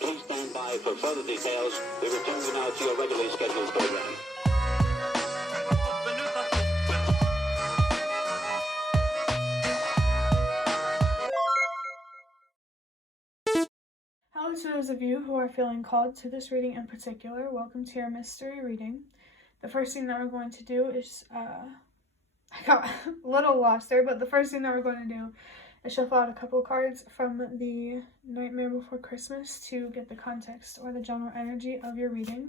Please stand by for further details. We return you now to your regularly scheduled program. Hello to those of you who are feeling called to this reading in particular. Welcome to your mystery reading. The first thing that we're going to do is, I got a little lost there, but the first thing that we're going to do is shuffle out a couple cards from the Nightmare Before Christmas to get the context or the general energy of your reading.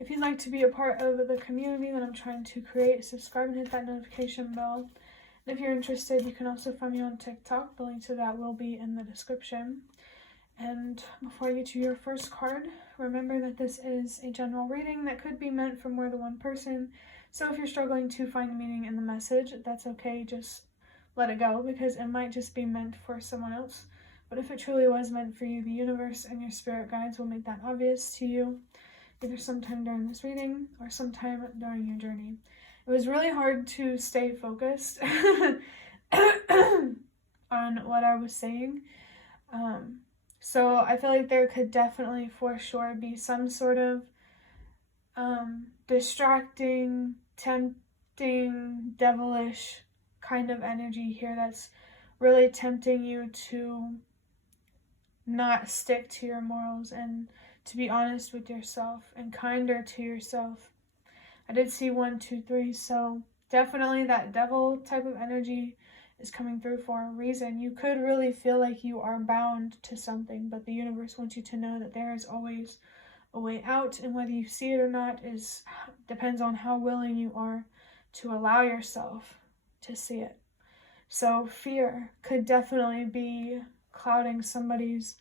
If you'd like to be a part of the community that I'm trying to create, subscribe and hit that notification bell. And if you're interested, you can also find me on TikTok. The link to that will be in the description. And before I get to your first card, remember that this is a general reading that could be meant for more than one person. So if you're struggling to find meaning in the message, that's okay. Just let it go, because it might just be meant for someone else. But if it truly was meant for you, the universe and your spirit guides will make that obvious to you, either sometime during this reading or sometime during your journey. It was really hard to stay focused on what I was saying. So I feel like there could definitely, for sure, be some sort of distracting, tempting, devilish kind of energy here that's really tempting you to not stick to your morals and to be honest with yourself and kinder to yourself. I did see 1, 2, 3, so definitely that devil type of energy is coming through for a reason. You could really feel like you are bound to something, but the universe wants you to know that there is always a way out, and whether you see it or not depends on how willing you are to allow yourself to see it. So fear could definitely be clouding somebody's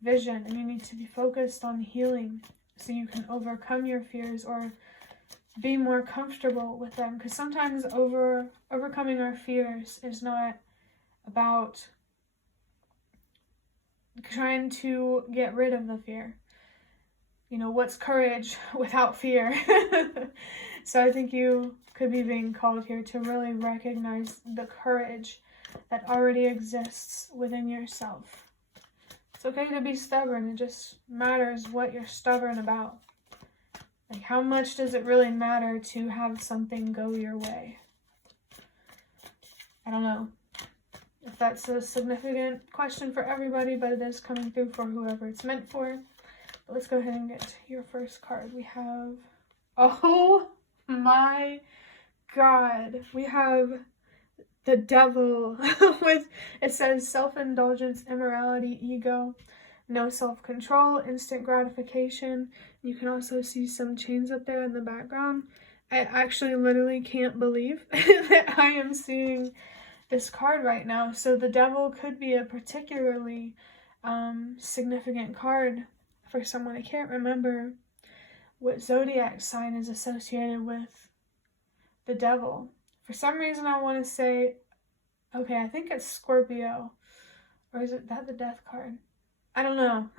vision, and you need to be focused on healing so you can overcome your fears or be more comfortable with them, because sometimes overcoming our fears is not about trying to get rid of the fear. You know, what's courage without fear? So I think you could be being called here to really recognize the courage that already exists within yourself. It's okay to be stubborn. It just matters what you're stubborn about. Like, how much does it really matter to have something go your way? I don't know if that's a significant question for everybody, but it is coming through for whoever it's meant for. But let's go ahead and get your first card. We have, oh my God, we have the devil. It says self-indulgence, immorality, ego, no self-control, instant gratification. You can also see some chains up there in the background. I actually literally can't believe that I am seeing this card right now. So the devil could be a particularly significant card for someone. I can't remember what zodiac sign is associated with the devil. For some reason I want to say, okay, I think it's Scorpio. Or is it that the death card? I don't know.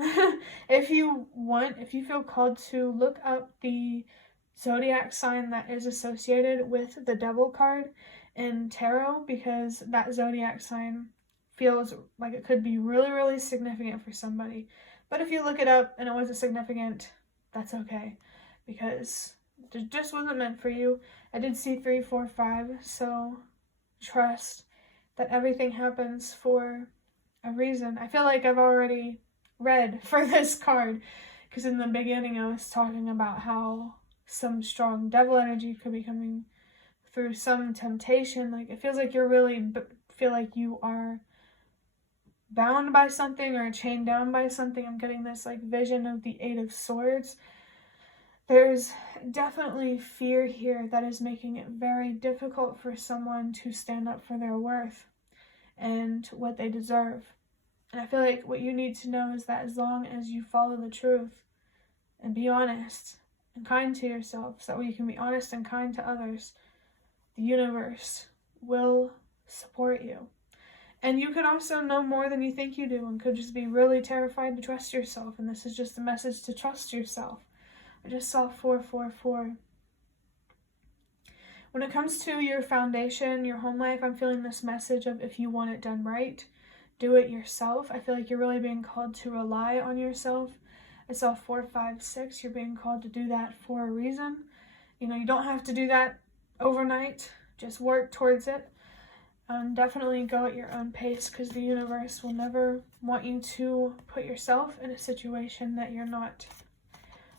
If you feel called to look up the zodiac sign that is associated with the devil card in tarot, because that zodiac sign feels like it could be really, really significant for somebody. But if you look it up and it wasn't significant, that's okay, because it just wasn't meant for you. I did see 3, 4, 5, so trust that everything happens for a reason. I feel like I've already read for this card, because in the beginning I was talking about how some strong devil energy could be coming through, some temptation. Like, it feels like you're really feel like you are bound by something or chained down by something. I'm getting this like vision of the 8 of Swords. There's definitely fear here that is making it very difficult for someone to stand up for their worth and what they deserve. And I feel like what you need to know is that as long as you follow the truth and be honest and kind to yourself, so that way you can be honest and kind to others, the universe will support you. And you could also know more than you think you do, and could just be really terrified to trust yourself. And this is just a message to trust yourself. I just saw 4, 4, 4. When it comes to your foundation, your home life, I'm feeling this message of, if you want it done right, do it yourself. I feel like you're really being called to rely on yourself. I saw 4, 5, 6. You're being called to do that for a reason. You know, you don't have to do that overnight. Just work towards it. Definitely go at your own pace, because the universe will never want you to put yourself in a situation that you're not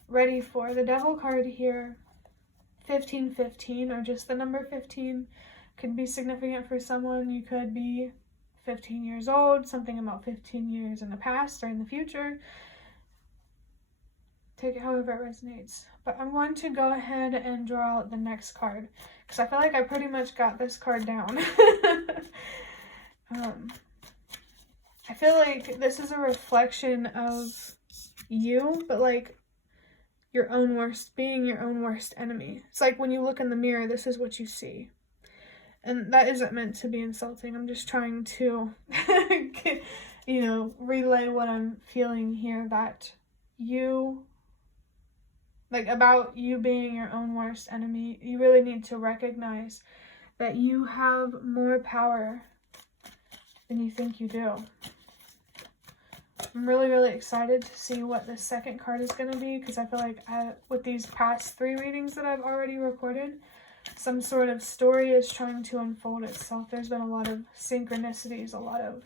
ready for. The Devil card here, 1515, or just the number 15, could be significant for someone. You could be 15 years old, something about 15 years in the past or in the future. Take it however it resonates. But I'm going to go ahead and draw out the next card, because I feel like I pretty much got this card down. I feel like this is a reflection of you, but like your own worst, being your own worst enemy. It's like when you look in the mirror, this is what you see. And that isn't meant to be insulting. I'm just trying to, you know, relay what I'm feeling here, that you, like, about you being your own worst enemy. You really need to recognize that you have more power than you think you do. I'm really, really excited to see what the second card is going to be, because I feel like with these past 3 readings that I've already recorded, some sort of story is trying to unfold itself. There's been a lot of synchronicities, a lot of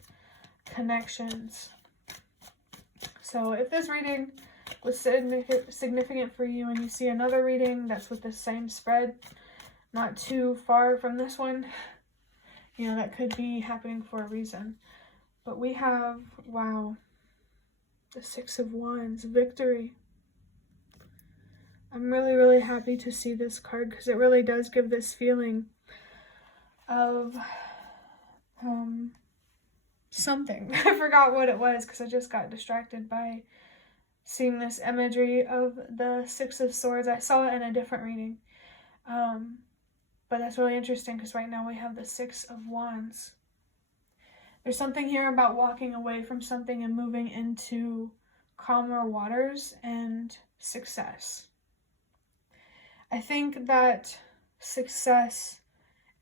connections. So if this reading was significant for you and you see another reading that's with the same spread, not too far from this one, you know, that could be happening for a reason. But we have, wow, the 6 of Wands, victory. I'm really, really happy to see this card, because it really does give this feeling of something. I forgot what it was, because I just got distracted by seeing this imagery of the 6 of Swords. I saw it in a different reading. But that's really interesting, because right now we have the 6 of Wands. There's something here about walking away from something and moving into calmer waters and success. I think that success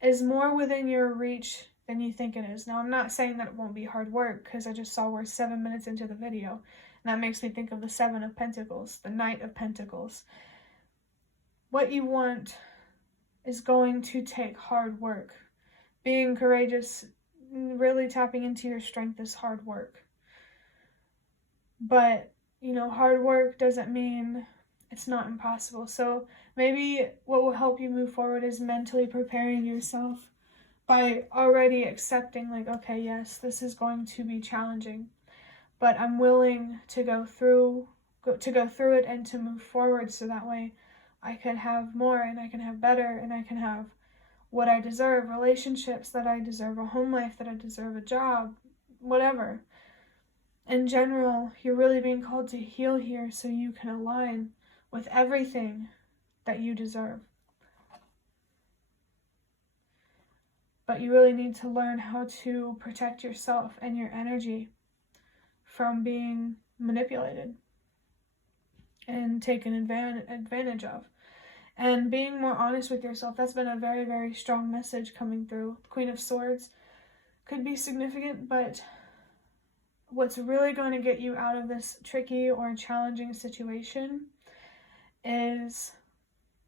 is more within your reach than you think it is. Now, I'm not saying that it won't be hard work, because I just saw we're 7 minutes into the video. And that makes me think of the 7 of Pentacles, the Knight of Pentacles. What you want is going to take hard work. Being courageous, really tapping into your strength is hard work. But, you know, hard work doesn't mean it's not impossible. So maybe what will help you move forward is mentally preparing yourself by already accepting, like, okay, yes, this is going to be challenging, but I'm willing to go through it and to move forward, so that way I can have more, and I can have better, and I can have what I deserve, relationships that I deserve, a home life that I deserve, a job, whatever. In general, you're really being called to heal here, so you can align with everything that you deserve. But you really need to learn how to protect yourself and your energy from being manipulated and taken advantage of. And being more honest with yourself. That's been a very, very strong message coming through. Queen of Swords could be significant, but what's really going to get you out of this tricky or challenging situation is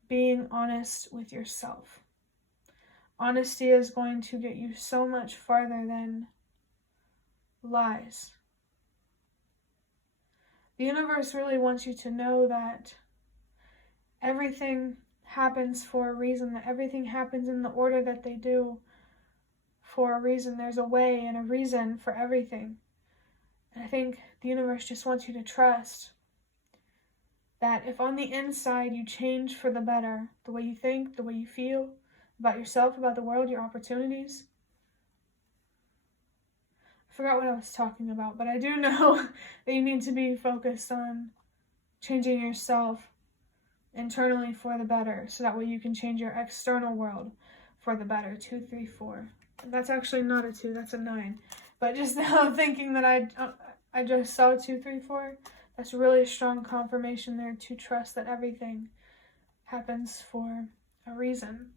being honest with yourself. Honesty is going to get you so much farther than lies. The universe really wants you to know that everything happens for a reason, that everything happens in the order that they do for a reason. There's a way and a reason for everything. And I think the universe just wants you to trust that if on the inside you change for the better, the way you think, the way you feel about yourself, about the world, your opportunities. I forgot what I was talking about, but I do know that you need to be focused on changing yourself internally for the better, so that way you can change your external world for the better. 2, 3, 4. That's actually not a 2, that's a 9. But just now thinking that I just saw 2, 3, 4, that's really a strong confirmation there to trust that everything happens for a reason.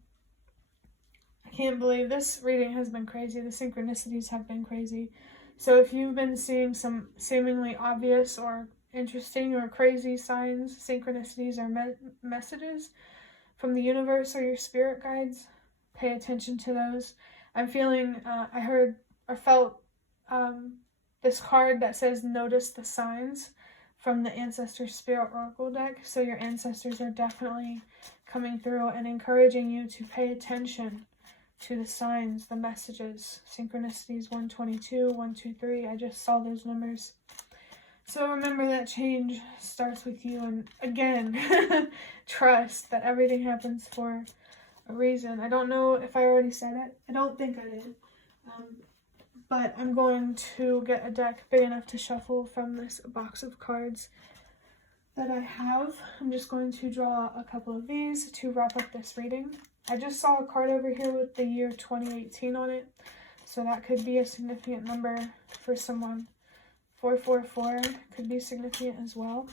I can't believe this reading has been crazy. The synchronicities have been crazy. So if you've been seeing some seemingly obvious or interesting or crazy signs, synchronicities, or messages from the universe or your spirit guides, pay attention to those. I'm feeling, I heard or felt this card that says notice the signs from the Ancestor Spirit Oracle deck. So your ancestors are definitely coming through and encouraging you to pay attention to the signs, the messages, synchronicities 122, 123. I just saw those numbers. So remember that change starts with you, and again, trust that everything happens for a reason. I don't know if I already said it. I don't think I did. But I'm going to get a deck big enough to shuffle from this box of cards that I have. I'm just going to draw a couple of these to wrap up this reading. I just saw a card over here with the year 2018 on it, so that could be a significant number for someone. 444 could be significant as well.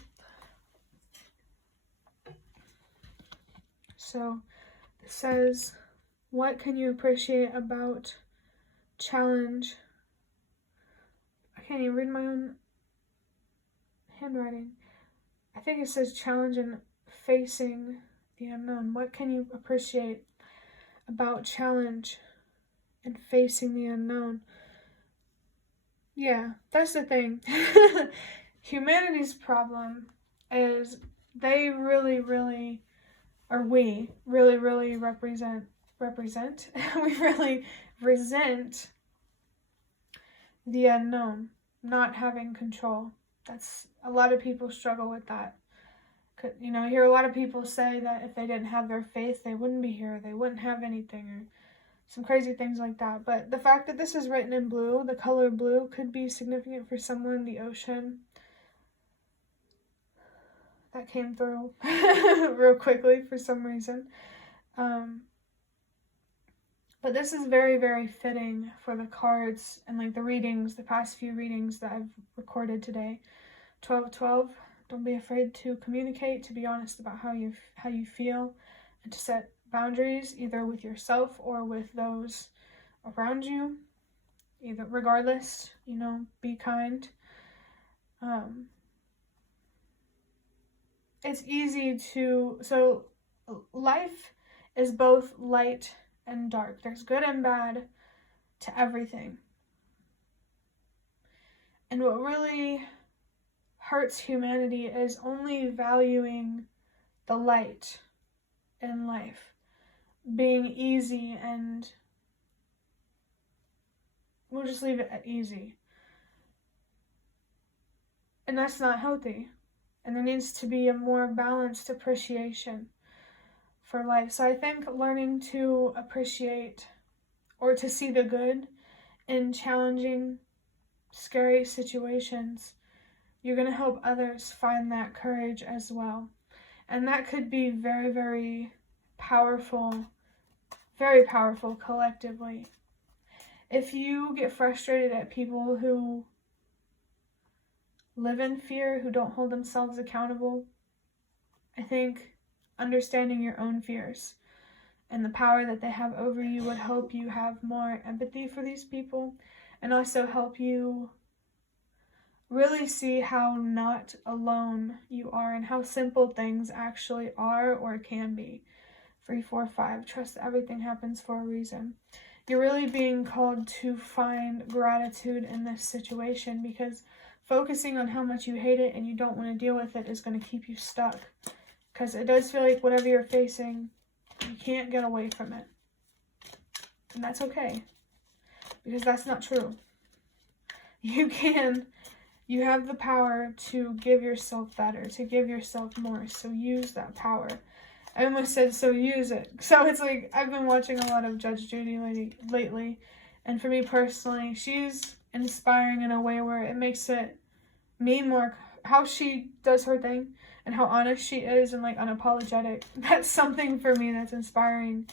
So it says, what can you appreciate about challenge? I can't even read my own handwriting. I think it says challenge and facing the unknown. What can you appreciate about challenge and facing the unknown? Yeah, that's the thing. Humanity's problem is they really, or we really represent, we really resent the unknown, not having control. That's, a lot of people struggle with that. You know, I hear a lot of people say that if they didn't have their faith, they wouldn't be here, they wouldn't have anything, or some crazy things like that. But the fact that this is written in blue, the color blue, could be significant for someone. The ocean, that came through real quickly for some reason. But this is very fitting for the cards and like the readings, the past few readings that I've recorded today. 12-12, don't be afraid to communicate, to be honest about how you feel, and to set boundaries either with yourself or with those around you. Either, regardless, you know, be kind. It's easy to, so life is both light and dark. There's good and bad to everything. And what really hurts humanity is only valuing the light in life, being easy, and we'll just leave it at easy. And that's not healthy. And there needs to be a more balanced appreciation for life. So I think learning to appreciate or to see the good in challenging, scary situations, you're going to help others find that courage as well. And that could be very powerful collectively. If you get frustrated at people who live in fear, who don't hold themselves accountable, I think understanding your own fears and the power that they have over you would help you have more empathy for these people, and also help you really see how not alone you are and how simple things actually are or can be. 3, 4, 5, trust that everything happens for a reason. You're really being called to find gratitude in this situation, because focusing on how much you hate it and you don't want to deal with it is going to keep you stuck. Because it does feel like whatever you're facing, you can't get away from it. And that's okay. Because that's not true. You can. You have the power to give yourself better, to give yourself more. So use that power. I almost said, so use it. So it's like, I've been watching a lot of Judge Judy lately. And for me personally, she's inspiring in a way where it makes it me more, how she does her thing and how honest she is and like unapologetic. That's something for me that's inspiring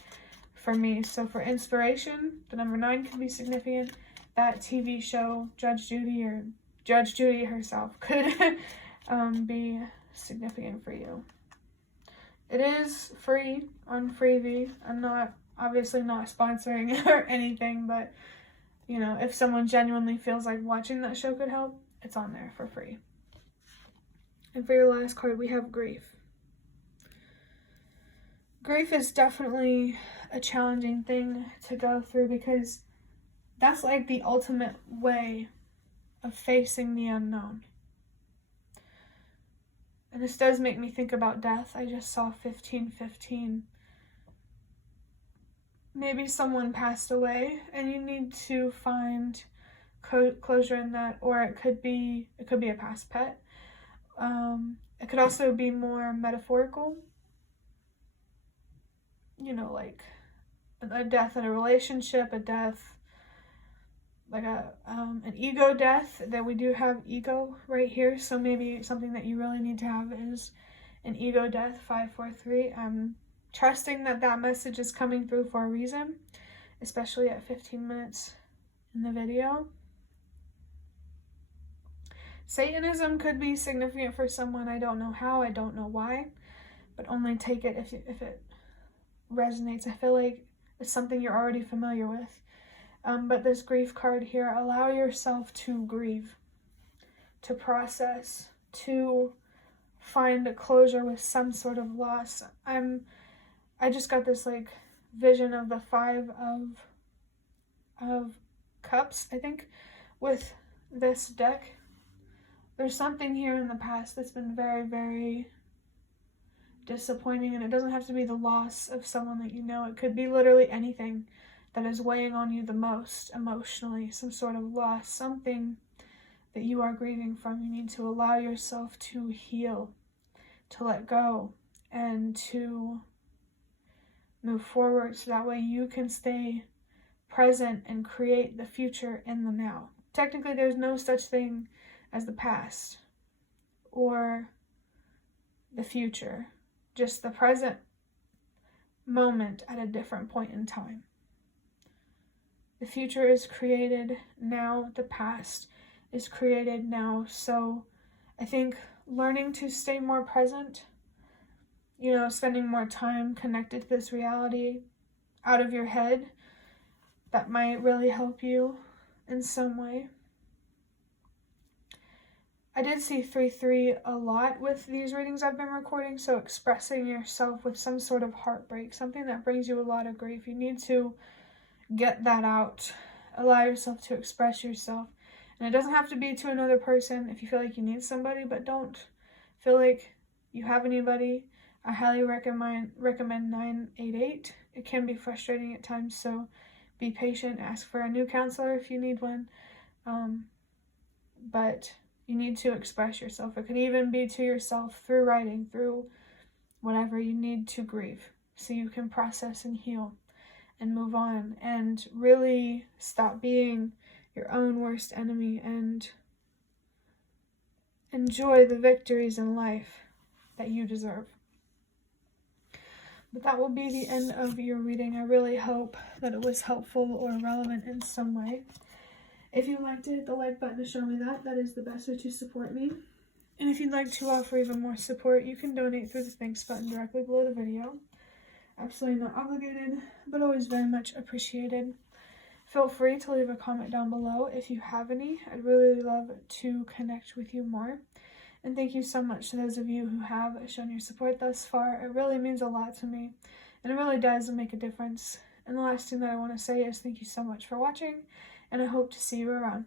for me. So for inspiration, the number 9 could be significant. That TV show, Judge Judy, or Judge Judy herself, could be significant for you. It is free on Freebie. I'm obviously not sponsoring or anything, but you know, if someone genuinely feels like watching that show could help, it's on there for free. And for your last card, we have grief. Grief is definitely a challenging thing to go through because that's like the ultimate way of facing the unknown. And this does make me think about death. I just saw 1515. Maybe someone passed away and you need to find closure in that, or it could be a past pet. It could also be more metaphorical, you know, like a death in a relationship, a death, like an ego death, that we do have ego right here. So maybe something that you really need to have is an ego death, 543. I'm trusting that that message is coming through for a reason, especially at 15 minutes in the video. Satanism could be significant for someone. I don't know how, I don't know why, but only take it if it resonates. I feel like it's something you're already familiar with. But this grief card here, allow yourself to grieve, to process, to find a closure with some sort of loss. I just got this like vision of the 5 of cups, I think, with this deck. There's something here in the past that's been very, very disappointing, and it doesn't have to be the loss of someone that you know. It could be literally anything that is weighing on you the most emotionally, some sort of loss, something that you are grieving from. You need to allow yourself to heal, to let go, and to move forward so that way you can stay present and create the future in the now. Technically, there's no such thing as the past or the future, just the present moment at a different point in time. The future is created now, the past is created now. So I think learning to stay more present, you know, spending more time connected to this reality out of your head, that might really help you in some way. I did see 3-3 a lot with these readings I've been recording, so expressing yourself with some sort of heartbreak, something that brings you a lot of grief. You need to get that out. Allow yourself to express yourself. And it doesn't have to be to another person if you feel like you need somebody, but don't feel like you have anybody. I highly recommend 988. It can be frustrating at times, so be patient. Ask for a new counselor if you need one. But you need to express yourself. It could even be to yourself through writing, through whatever you need to grieve, so you can process and heal and move on and really stop being your own worst enemy and enjoy the victories in life that you deserve. But that will be the end of your reading. I really hope that it was helpful or relevant in some way. If you'd like to hit the like button to show me that is the best way to support me. And if you'd like to offer even more support, you can donate through the thanks button directly below the video. Absolutely not obligated, but always very much appreciated. Feel free to leave a comment down below if you have any. I'd really love to connect with you more. And thank you so much to those of you who have shown your support thus far. It really means a lot to me, and it really does make a difference. And the last thing that I want to say is thank you so much for watching, and I hope to see you around.